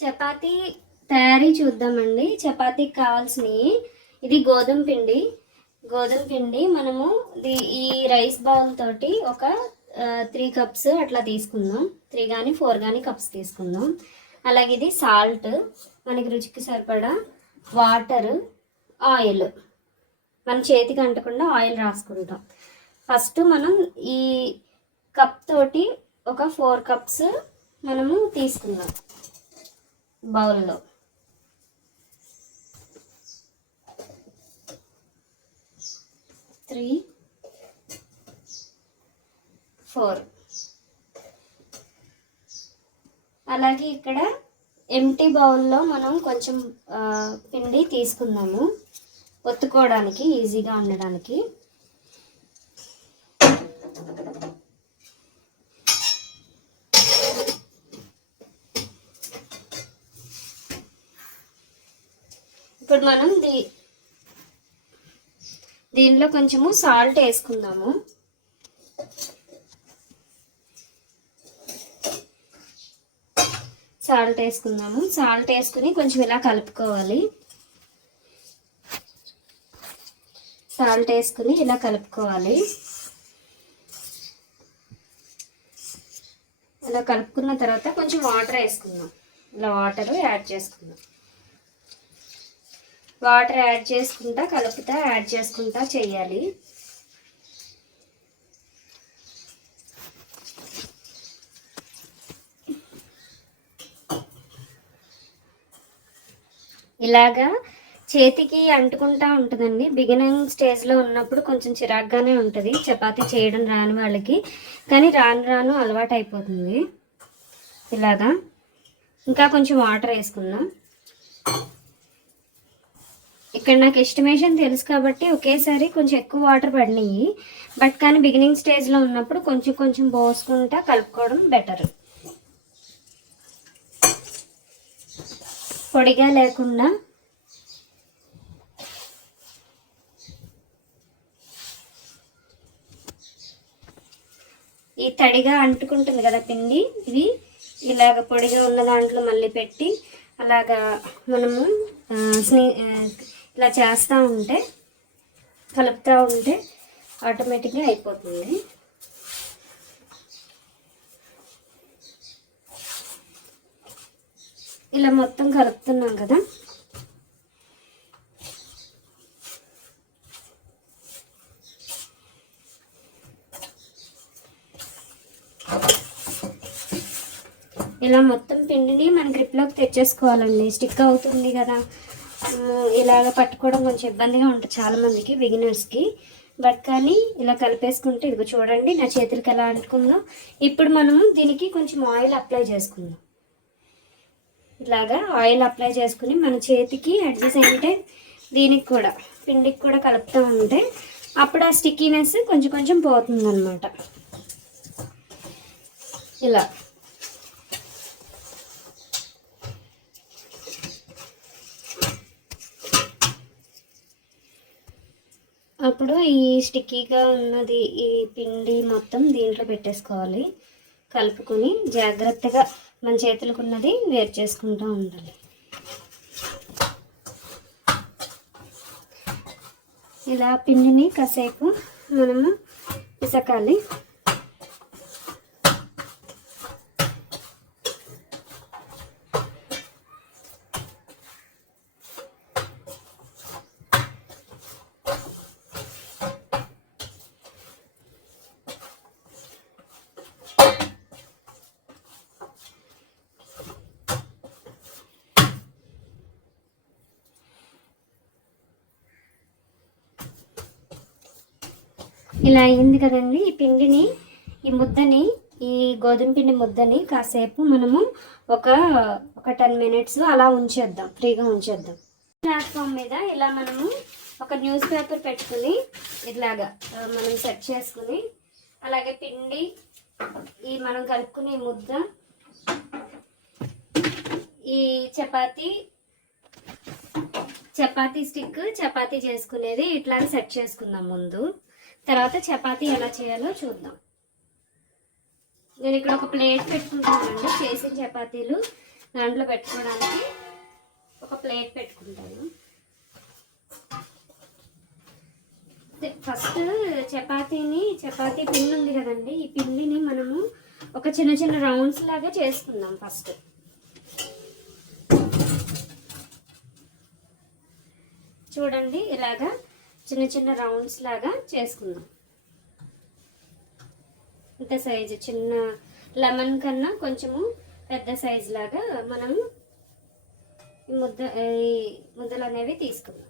చపాతీ తయారీ చూద్దామండి. చపాతీకి కావాల్సినవి ఇది గోధుమ పిండి మనము ఈ రైస్ బౌల్ తోటి ఒక 3 కప్స్ అట్లా తీసుకుందాం. 3 కానీ 4 కానీ కప్స్ తీసుకుందాం. అలాగే ఇది సాల్ట్, మనకి రుచికి సరిపడా వాటర్, ఆయిల్, మన చేతికి అంటకుండా ఆయిల్ రాసుకుంటాం. ఫస్ట్ మనం ఈ కప్ తోటి ఒక 4 కప్స్ మనము తీసుకుందాం బౌల్లో. 3, 4. అలాగే ఇక్కడ ఎంటీ బౌల్లో మనం కొంచెం పిండి తీసుకుందాము, ఒత్తుకోవడానికి ఈజీగా ఉండడానికి. ఇప్పుడు మనం దీనిలో కొంచెము సాల్ట్ వేసుకుందాము. సాల్ట్ వేసుకుని కొంచెం ఇలా కలుపుకోవాలి. ఇలా కలుపుకున్న తర్వాత కొంచెం వాటర్ వేసుకుందాం. ఇలా వాటర్ యాడ్ చేసుకుంటా చేయాలి. ఇలాగా చేతికి అంటుకుంటా ఉంటుందండి. బిగినింగ్ స్టేజ్లో ఉన్నప్పుడు కొంచెం చిరాగ్గానే ఉంటుంది చపాతీ చేయడం రాని వాళ్ళకి, కానీ రాను అలవాటు అయిపోతుంది. ఇలాగా ఇంకా కొంచెం వాటర్ వేసుకుందాం. ఇక్కడ నాకు ఎస్టిమేషన్ తెలుసు కాబట్టి ఒకేసారి కొంచెం ఎక్కువ వాటర్ పడినాయి. బట్ కానీ బిగినింగ్ స్టేజ్లో ఉన్నప్పుడు కొంచెం పోసుకుంటా కలుపుకోవడం బెటర్. పొడిగా లేకుండా ఈ తడిగా అంటుకుంటుంది కదా పిండి, ఇది ఇలాగ పొడిగా ఉన్న దాంట్లో మళ్ళీ పెట్టి అలాగా మనము ఇలా కలుపుతూ ఉంటే ఆటోమేటిక్గా అయిపోతుంది. ఇలా మొత్తం కలుపుతున్నాం కదా. ఇలా మొత్తం పిండిని మన గ్రిప్లోకి తెచ్చేసుకోవాలండి. స్టిక్ అవుతుంది కదా, ఇలాగ పట్టుకోవడం కొంచెం ఇబ్బందిగా ఉంటుంది చాలామందికి, బిగినర్స్కి. బట్ కానీ ఇలా కలిపేసుకుంటే ఇదిగో చూడండి నా చేతులకి ఎలా అంటుకుందో. ఇప్పుడు మనము దీనికి కొంచెం ఆయిల్ అప్లై చేసుకుందాం. ఇలాగా ఆయిల్ అప్లై చేసుకుని మన చేతికి అట్ ది సేమ్ టైం దీనికి కూడా పిండికి కూడా కలుపుతూ ఉంటే అప్పుడు ఆ స్టిక్కీనెస్ కొంచెం పోతుంది అన్నమాట. ఇలా అప్పుడు ఈ స్టిక్కీగా ఉన్నది ఈ పిండి మొత్తం దీంట్లో పెట్టేసుకోవాలి. కలుపుకొని జాగ్రత్తగా మన చేతులకు ఉన్నది వేరు చేసుకుంటూ ఉండాలి. ఇలా పిండిని కాసేపు మనము పిసకాలి. ఇలా అయింది కదండి. ఈ ముద్దని, ఈ గోధుమ పిండి ముద్దని కాసేపు మనము ఒక 10 మినిట్స్ అలా ఫ్రీగా ఉంచేద్దాం. ప్లాట్ఫామ్ మీద ఇలా మనము ఒక న్యూస్ పేపర్ పెట్టుకుని ఇట్లాగా మనం సెట్ చేసుకుని, అలాగే పిండి ఈ మనం కలుపుకునే ముద్ద, ఈ చపాతీ స్టిక్, చపాతీ చేసుకునేది ఇట్లా సెట్ చేసుకుందాం ముందు. తర్వాత చపాతీ ఎలా చేయాలో చూద్దాం. నేను ఇక్కడ ఒక ప్లేట్ పెట్టుకుంటానండి చేసిన చపాతీలు. దాంట్లో పెట్టుకోవడానికి ఒక ప్లేట్ పెట్టుకుంటాను. ఫస్ట్ చపాతీ పిండి ఉంది కదండి, ఈ పిండిని మనము ఒక చిన్న చిన్న రౌండ్స్ లాగా చేసుకుందాం. ఫస్ట్ చూడండి, ఇలాగా చిన్న చిన్న రౌండ్స్ లాగా చేసుకుందాం. ఇంత సైజు, చిన్న లెమన్ కన్నా కొంచెము పెద్ద సైజు లాగా మనం ముద్దలు అనేవి తీసుకుందాం.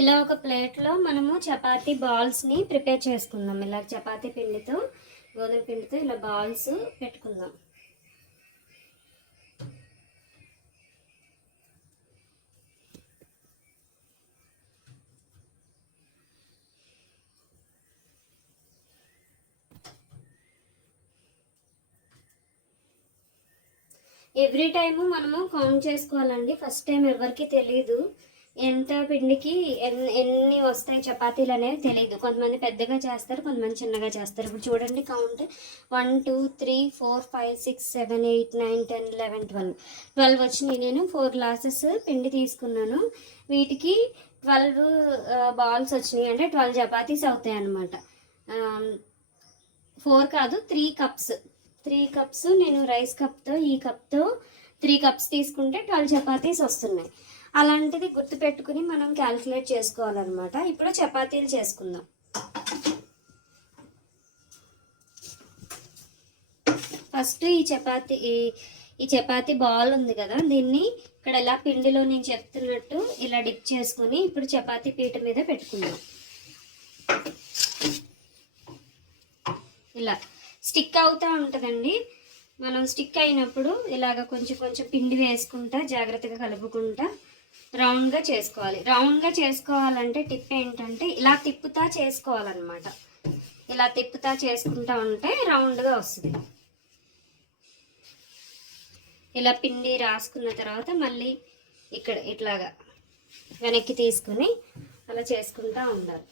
ఇలా ఒక ప్లేట్లో మనము చపాతీ బాల్స్ని ప్రిపేర్ చేసుకుందాం. ఇలా చపాతీ పిండితో, గోధుమ పిండితో ఇలా బాల్స్ పెట్టుకుందాం. ఎవ్రీ టైము మనము కౌంట్ చేసుకోవాలండి. ఫస్ట్ టైం ఎవరికి తెలియదు ఎంత పిండికి ఎన్ని వస్తాయి చపాతీలు అనేవి తెలియదు. కొంతమంది పెద్దగా చేస్తారు, కొంతమంది చిన్నగా చేస్తారు. ఇప్పుడు చూడండి కౌంట్ 1 2 3 4 5 6 7 8 9 10 11 12 వచ్చినాయి. నేను 4 గ్లాసెస్ పిండి తీసుకున్నాను. వీటికి 12 బాల్స్ వచ్చినాయి, అంటే 12 చపాతీస్ అవుతాయి అన్నమాట. 4 కాదు, 3 కప్స్. 3 కప్స్ నేను రైస్ కప్తో, ఈ కప్తో 3 కప్స్ తీసుకుంటే 12 చపాతీస్ వస్తున్నాయి. అలాంటిది గుర్తుపెట్టుకుని మనం క్యాల్కులేట్ చేసుకోవాలన్నమాట. ఇప్పుడు చపాతీలు చేసుకుందాం. ఫస్ట్ ఈ చపాతీ బాల్ ఉంది కదా, దీన్ని ఇక్కడ ఇలా పిండిలో నేను చెప్తున్నట్టు ఇలా డిప్ చేసుకుని ఇప్పుడు చపాతీ పీట మీద పెట్టుకుందాం. ఇలా స్టిక్ అవుతూ ఉంటుందండి. మనం స్టిక్ అయినప్పుడు ఇలాగ కొంచెం కొంచెం పిండి వేసుకుంటా జాగ్రత్తగా కలుపుకుంటా రౌండ్గా చేసుకోవాలి. రౌండ్గా చేసుకోవాలంటే టిప్ ఏంటంటే ఇలా తిప్పుతా చేసుకోవాలన్నమాట. ఇలా తిప్పుతా చేసుకుంటా ఉంటే రౌండ్గా వస్తుంది. ఇలా పిండి రాసుకున్న తర్వాత మళ్ళీ ఇక్కడ ఇట్లాగా వెనక్కి తీసుకుని అలా చేసుకుంటా ఉండాలి.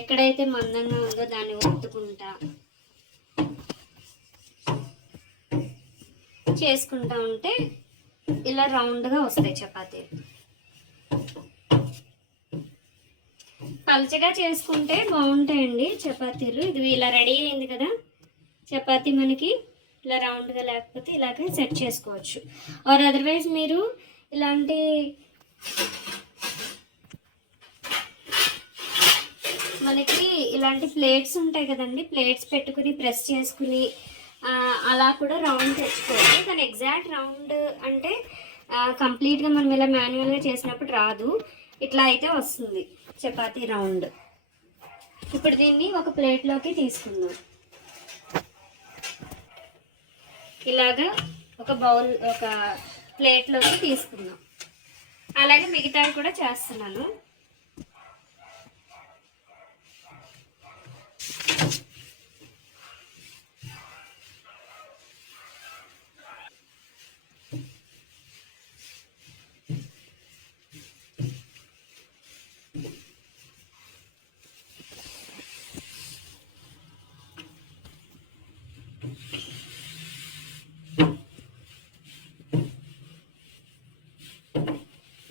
ఎక్కడైతే మందంగా ఉందో దాన్ని ఒత్తుకుంటా చేసుకుంటా ఉంటే ఇలా రౌండ్గా వస్తాయి చపాతీలు. పలచగా చేసుకుంటే బాగుంటాయండి చపాతీలు. ఇది ఇలా రెడీ అయింది కదా చపాతీ, మనకి ఇలా రౌండ్గా లేకపోతే ఇలాగే సెట్ చేసుకోవచ్చు. ఆర్ అదర్వైజ్ మీరు ఇలాంటి మనకి ఇలాంటి ప్లేట్స్ ఉంటాయి కదండి, ప్లేట్స్ పెట్టుకుని ప్రెస్ చేసుకుని అలా కూడా రౌండ్ తెచ్చుకోవచ్చు. కానీ ఎగ్జాక్ట్ రౌండ్ అంటే కంప్లీట్గా మనం ఇలా మాన్యువల్గా చేసినప్పుడు రాదు. ఇట్లా అయితే వస్తుంది చపాతీ రౌండ్. ఇప్పుడు దీన్ని ఒక ప్లేట్లోకి తీసుకుందాం. ఇలాగా ఒక ప్లేట్లోకి తీసుకుందాం. అలాగే మిగతావి కూడా చేస్తున్నాను.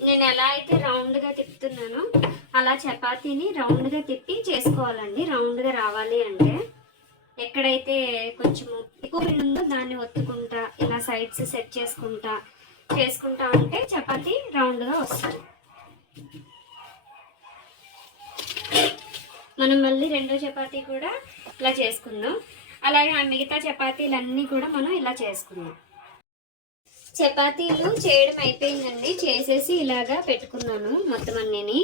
నేను ఎలా అయితే రౌండ్గా తిప్పుతున్నానో అలా చపాతీని రౌండ్గా తిప్పి చేసుకోవాలండి. రౌండ్గా రావాలి అంటే ఎక్కడైతే కొంచెం ఎక్కువ పిండి ఉందో దాన్ని ఒత్తుకుంటా ఇలా సైడ్స్ సెట్ చేసుకుంటా ఉంటే చపాతీ రౌండ్గా వస్తుంది. మనం మళ్ళీ రెండో చపాతీ కూడా ఇలా చేసుకుందాం. అలాగే ఆ మిగతా చపాతీలన్నీ కూడా మనం ఇలా చేసుకుందాం. చపాతీలు చేయడం అయిపోయిందండి. చేసేసి ఇలాగా పెట్టుకున్నాను మొత్తం అన్నీని.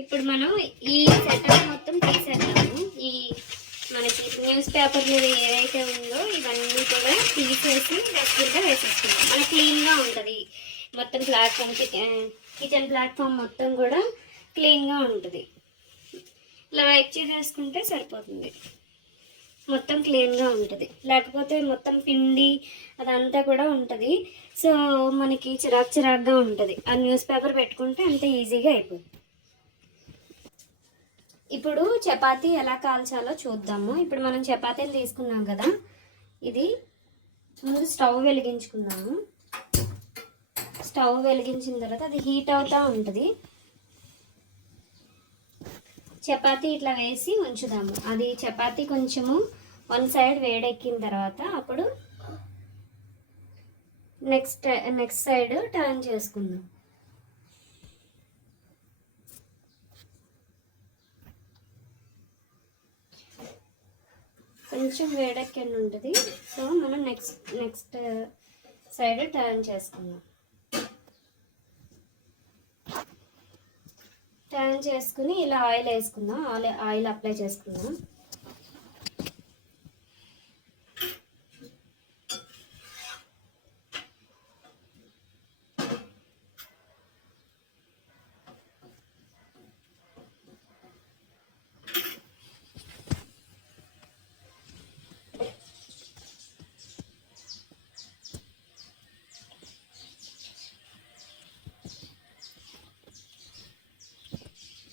ఇప్పుడు మనం ఈ సెటప్ మొత్తం తీసేద్దాము. ఈ మనకి న్యూస్ పేపర్ మీద ఏదైతే ఉందో ఇవన్నీ కూడా తీసేసి డస్ట్బిన్లో వేసేసుకుందాం. మనకి క్లీన్గా ఉంటుంది మొత్తం. ప్లాట్ఫామ్, కిచెన్ ప్లాట్ఫామ్ మొత్తం కూడా క్లీన్గా ఉంటుంది. ఇలా వైప్ చేసేసుకుంటే సరిపోతుంది. మొత్తం క్లీన్గా ఉంటుంది. లేకపోతే మొత్తం పిండి అదంతా కూడా ఉంటుంది. సో మనకి చిరాకు చిరాకుగా ఉంటుంది. ఆ న్యూస్ పేపర్ పెట్టుకుంటే అంత ఈజీగా అయిపోతుంది. ఇప్పుడు చపాతీ ఎలా కాల్చాలో చూద్దాము. ఇప్పుడు మనం చపాతీని తీసుకున్నాం కదా, ఇది ముందు స్టవ్ వెలిగించుకుందాము. స్టవ్ వెలిగించిన తర్వాత అది హీట్ అవుతూ ఉంటుంది. చపాతీ ఇట్లా వేసి ఉంచుదాము. అది చపాతీ కొంచెము వన్ సైడ్ వేడెక్కిన తర్వాత అప్పుడు నెక్స్ట్ సైడ్ టర్న్ చేసుకుందాం. కొంచెం వేడెక్కిండి ఉంటుంది. సో మనం నెక్స్ట్ సైడ్ టర్న్ చేసుకుందాం. టర్న్ చేసుకుని ఇలా ఆయిల్ వేసుకుందాం. ఆయిల్ అప్లై చేసుకుందాం.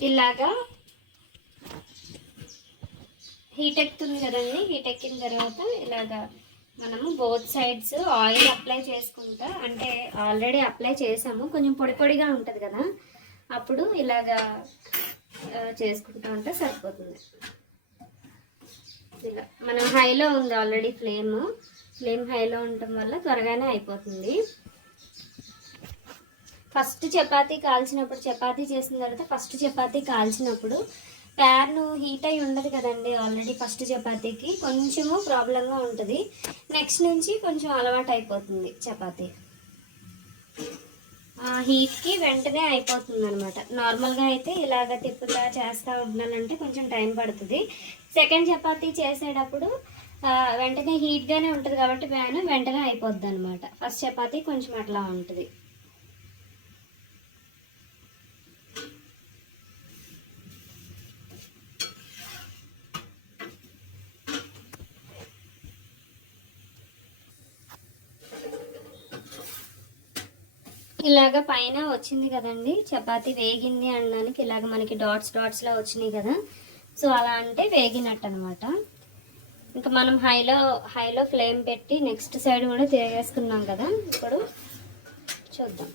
ఇలాగా హీట్ ఎక్కుతుంది కదండి. హీట్ ఎక్కిన తర్వాత ఇలాగా మనము బోత్ సైడ్స్ ఆయిల్ అప్లై చేసుకుంటా, అంటే ఆల్రెడీ అప్లై చేసాము, కొంచెం పొడి పొడిగా ఉంటుంది కదా, అప్పుడు ఇలాగా చేసుకుంటా ఉంటే సరిపోతుంది. ఇలా మనం హైలో ఉంది ఆల్రెడీ, ఫ్లేమ్ హైలో ఉండటం వల్ల త్వరగానే అయిపోతుంది. ఫస్ట్ చపాతీ కాల్చినప్పుడు, చపాతీ చేసిన తర్వాత ఫస్ట్ చపాతీ కాల్చినప్పుడు ప్యాన్ హీట్ అయి ఉండదు కదండి. ఆల్రెడీ ఫస్ట్ చపాతీకి కొంచెము ప్రాబ్లంగా ఉంటుంది. నెక్స్ట్ నుంచి కొంచెం అలవాటు అయిపోతుంది చపాతీ. హీట్కి వెంటనే అయిపోతుంది అనమాట. నార్మల్గా అయితే ఇలాగ తిప్పుగా చేస్తూ ఉంటున్నానంటే కొంచెం టైం పడుతుంది. సెకండ్ చపాతీ చేసేటప్పుడు వెంటనే హీట్గానే ఉంటుంది కాబట్టి ప్యాన్ వెంటనే అయిపోద్ది అనమాట. ఫస్ట్ చపాతీ కొంచెం అట్లా ఉంటుంది. ఇలాగ పైన వచ్చింది కదండి, చపాతీ వేగింది అనడానికి ఇలాగ మనకి డాట్స్లా వచ్చినాయి కదా. సో అలా అంటే వేగినట్టు అనమాట. ఇంకా మనం హైలో ఫ్లేమ్ పెట్టి నెక్స్ట్ సైడ్ కూడా తిరిగేసుకున్నాం కదా. ఇప్పుడు చూద్దాం.